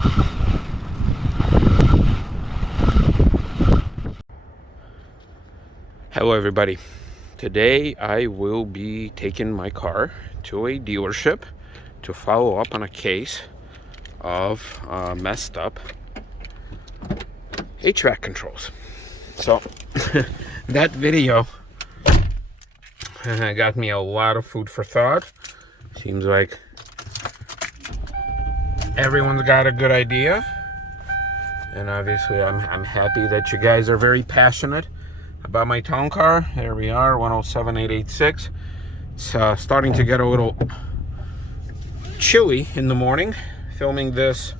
Hello everybody. Today I will be taking my car to a dealership to follow up on a case of messed up HVAC controls. So that video got me a lot of food for thought. Seems like everyone's got a good idea, and obviously I'm happy that you guys are very passionate about my town car. There we are, 107886. It's starting to get a little chilly in the morning, filming this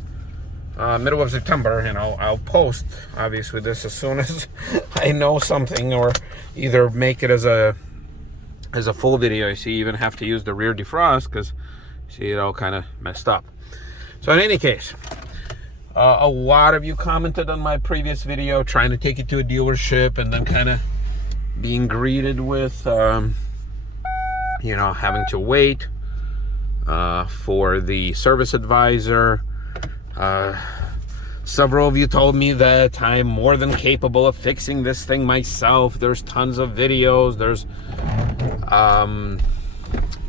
middle of September, and I'll post obviously this as soon as I know something, or either make it as a full video. I see you even have to use the rear defrost because see it all kind of messed up. So in any case, a lot of you commented on my previous video trying to take it to a dealership and then kind of being greeted with having to wait for the service advisor. Several of you told me that I'm more than capable of fixing this thing myself. There's tons of videos, there's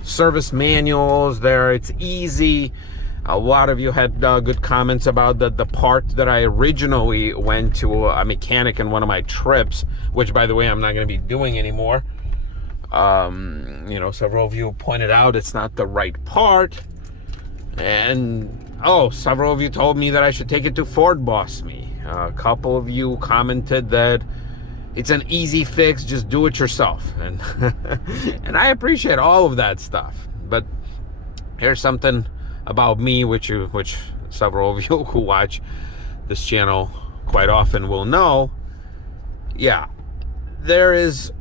service manuals there, it's easy. A lot of you had good comments about the part that I originally went to a mechanic in one of my trips, which by the way I'm not going to be doing anymore. Several of you pointed out it's not the right part, and several of you told me that I should take it to Ford Boss Me. A couple of you commented that it's an easy fix, just do it yourself, and and I appreciate all of that stuff. But here's something about me, which several of you who watch this channel quite often will know. Yeah, there is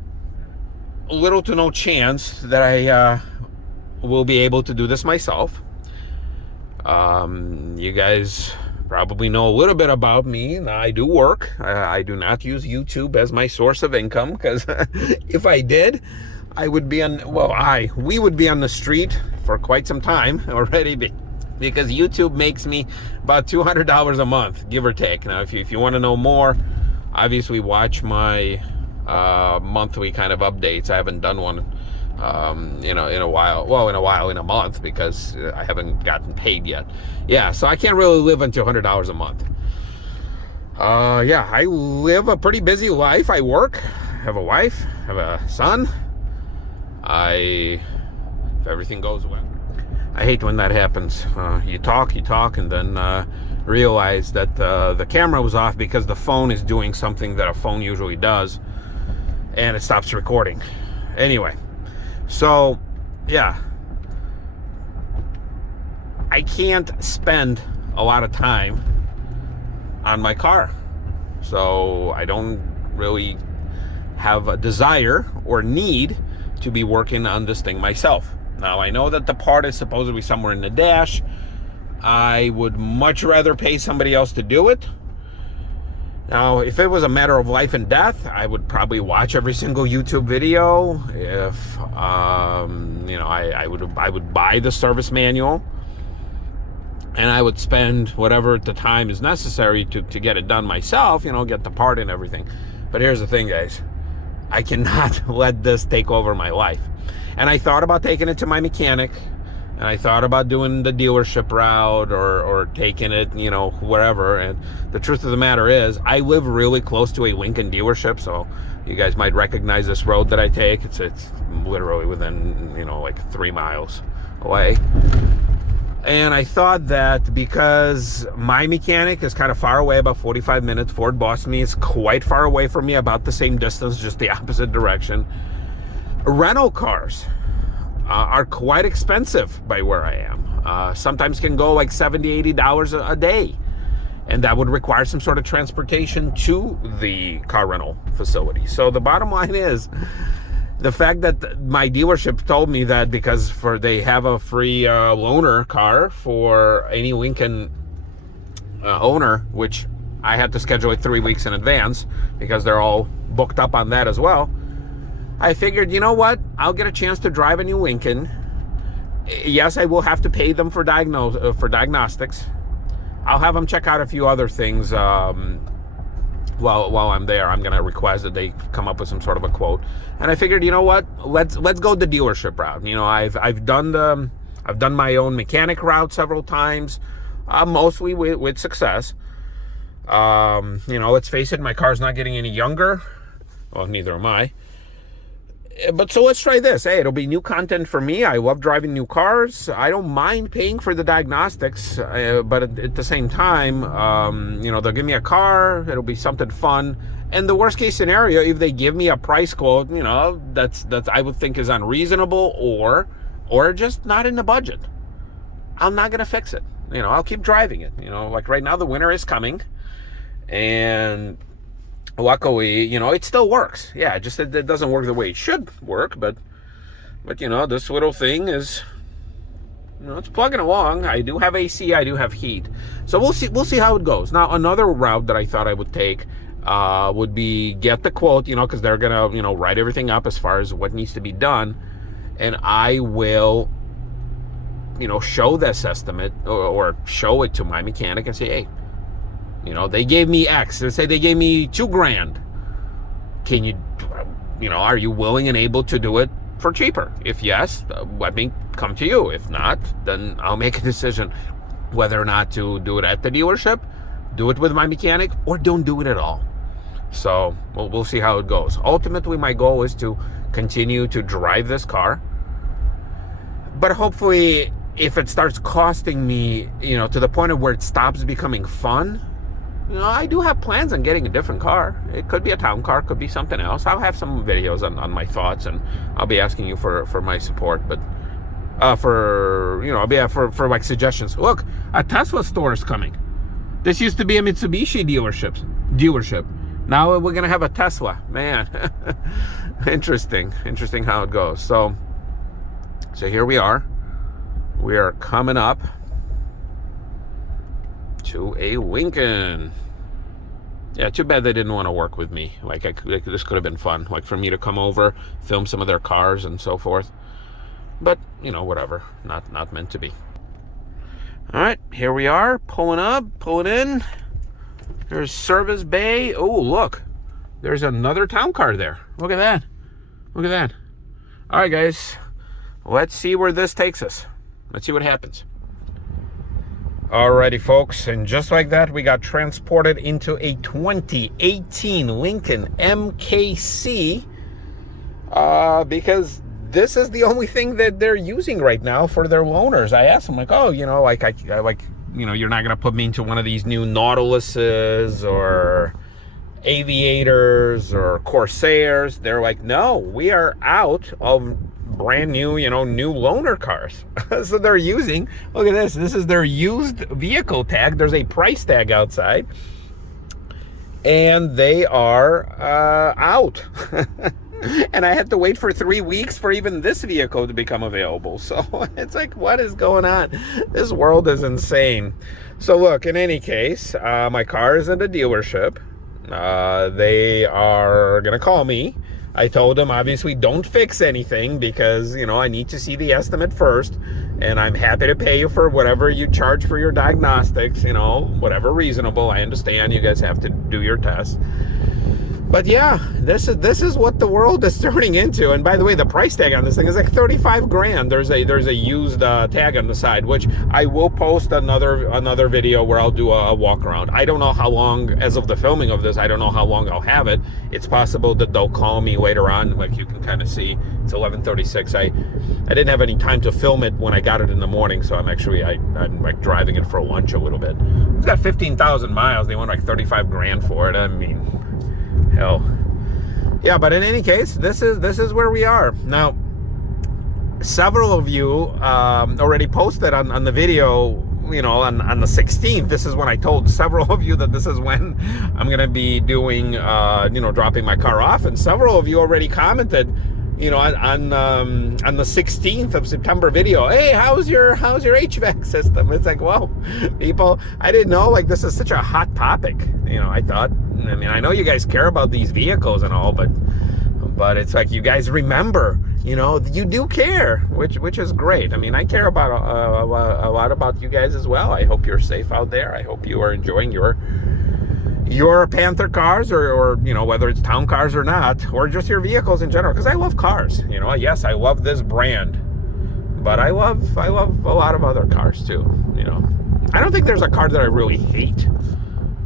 little to no chance that I will be able to do this myself. You guys probably know a little bit about me. I do work. I do not use YouTube as my source of income, because if I did, I would be we would be on the street for quite some time already, because YouTube makes me about $200 a month, give or take. Now, if you want to know more, obviously watch my monthly kind of updates. I haven't done one in a while. Well, in a month, because I haven't gotten paid yet. Yeah, so I can't really live on $200 a month. I live a pretty busy life. I work, have a wife, have a son. If everything goes well. I hate when that happens. You talk, and then realize that the camera was off because the phone is doing something that a phone usually does, and it stops recording. Anyway, so yeah, I can't spend a lot of time on my car, so I don't really have a desire or need to be working on this thing myself. Now, I know that the part is supposed to be somewhere in the dash. I would much rather pay somebody else to do it. Now, if it was a matter of life and death, I would probably watch every single YouTube video. If I would buy the service manual, and I would spend whatever the time is necessary to get it done myself, get the part and everything. But here's the thing, guys. I cannot let this take over my life. And I thought about taking it to my mechanic, and I thought about doing the dealership route or taking it, wherever. And the truth of the matter is, I live really close to a Lincoln dealership, so you guys might recognize this road that I take. It's literally within, like 3 miles away. And I thought that because my mechanic is kind of far away, about 45 minutes, Ford Boss Me is quite far away from me, about the same distance, just the opposite direction. Rental cars are quite expensive by where I am. Sometimes can go like $70, $80 a day. And that would require some sort of transportation to the car rental facility. So the bottom line is, the fact that my dealership told me that because they have a free loaner car for any Lincoln owner, which I had to schedule it 3 weeks in advance because they're all booked up on that as well. I figured, you know what? I'll get a chance to drive a new Lincoln. Yes, I will have to pay them for diagnostics. I'll have them check out a few other things while I'm there. I'm gonna request that they come up with some sort of a quote. And I figured, you know what? Let's go the dealership route. You know, I've done my own mechanic route several times, mostly with success. You know, let's face it, my car's not getting any younger. Well, neither am I. But so let's try this. Hey, it'll be new content for me. I love driving new cars. I don't mind paying for the diagnostics, but at the same time, you know, they'll give me a car. It'll be something fun. And the worst case scenario, if they give me a price quote, you know, that's I would think is unreasonable or just not in the budget, I'm not gonna fix it. You know, I'll keep driving it. You know, like right now, the winter is coming, and luckily, you know, it still works. Yeah, just it doesn't work the way it should work, but you know, this little thing is, you know, it's plugging along. I do have AC, I do have heat, so we'll see how it goes. Now, another route that I thought I would take would be get the quote, you know, because they're gonna, you know, write everything up as far as what needs to be done, and I will, you know, show this estimate or show it to my mechanic and say, hey, you know, they gave me X. Let's say they gave me $2,000. Can you know, are you willing and able to do it for cheaper? If yes, let me come to you. If not, then I'll make a decision whether or not to do it at the dealership, do it with my mechanic, or don't do it at all. So we'll see how it goes. Ultimately, my goal is to continue to drive this car, but hopefully, if it starts costing me, you know, to the point of where it stops becoming fun, you know, I do have plans on getting a different car. It could be a town car, could be something else. I'll have some videos on my thoughts, and I'll be asking you for my support, but for, you know, I'll be for like suggestions. Look, a Tesla store is coming. This used to be a Mitsubishi dealership. Now we're gonna have a Tesla. Man, interesting how it goes. So here we are. We are coming up to a Lincoln. Yeah, too bad they didn't want to work with me. Like, this could have been fun, like for me to come over, film some of their cars and so forth. But, you know, whatever. Not meant to be. All right, here we are, pulling in. There's service bay. Oh, look, there's another town car there. Look at that. All right, guys, let's see where this takes us. Let's see what happens. Alrighty, folks, and just like that, we got transported into a 2018 Lincoln MKC because this is the only thing that they're using right now for their loaners. I asked them, like, oh, you know, like, you know, you're not going to put me into one of these new Nautiluses or Aviators or Corsairs. They're like, no, we are out of brand new, you know, new loaner cars. So they're using, look at this is their used vehicle tag. There's a price tag outside, and they are out. And I had to wait for 3 weeks for even this vehicle to become available. So it's like, what is going on? This world is insane. So look, in any case, my car is at a dealership. They are gonna call me. I told them, obviously, don't fix anything because, you know, I need to see the estimate first, and I'm happy to pay you for whatever you charge for your diagnostics, you know, whatever reasonable. I understand you guys have to do your tests. But yeah, this is what the world is turning into. And by the way, the price tag on this thing is like $35,000. There's a used tag on the side, which I will post another video where I'll do a walk around. I don't know how long, as of the filming of this, I don't know how long I'll have it. It's possible that they'll call me later on. Like you can kind of see, it's 11:36. I didn't have any time to film it when I got it in the morning, so I'm like driving it for lunch a little bit. It's got 15,000 miles. They want like $35,000 for it. I mean, hell. Yeah, but in any case, this is where we are. Now, several of you already posted on the video, you know, on the 16th. This is when I told several of you that this is when I'm going to be doing, you know, dropping my car off. And several of you already commented, you know, on the 16th of September video, hey, how's your HVAC system? It's like, whoa, people, I didn't know, like, this is such a hot topic. You know, I thought, I mean, I know you guys care about these vehicles and all, but But it's like you guys remember, you know, you do care, which is great. I mean, I care about a lot about you guys as well. I hope you're safe out there. I hope you are enjoying your Panther cars, or you know, whether it's town cars or not, or just your vehicles in general. Because I love cars. You know, yes, I love this brand, but I love a lot of other cars too. You know, I don't think there's a car that I really hate.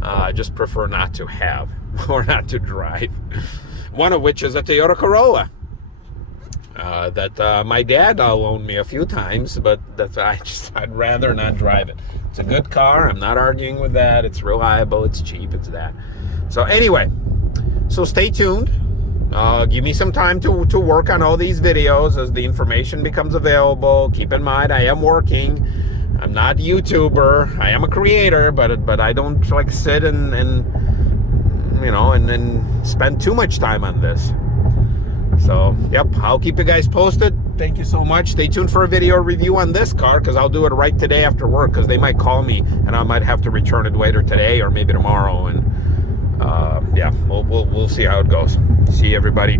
I just prefer not to have or not to drive. One of which is a Toyota Corolla that my dad loaned me a few times, but I'd rather not drive it. It's a good car. I'm not arguing with that. It's reliable. It's cheap. It's that. So anyway, so stay tuned. Give me some time to work on all these videos as the information becomes available. Keep in mind, I am working. I'm not a YouTuber. I am a creator, but I don't like sit and you know, and spend too much time on this. So, yep, I'll keep you guys posted. Thank you so much. Stay tuned for a video review on this car, because I'll do it right today after work, because they might call me and I might have to return it later today or maybe tomorrow. And yeah, we'll see how it goes. See you, everybody.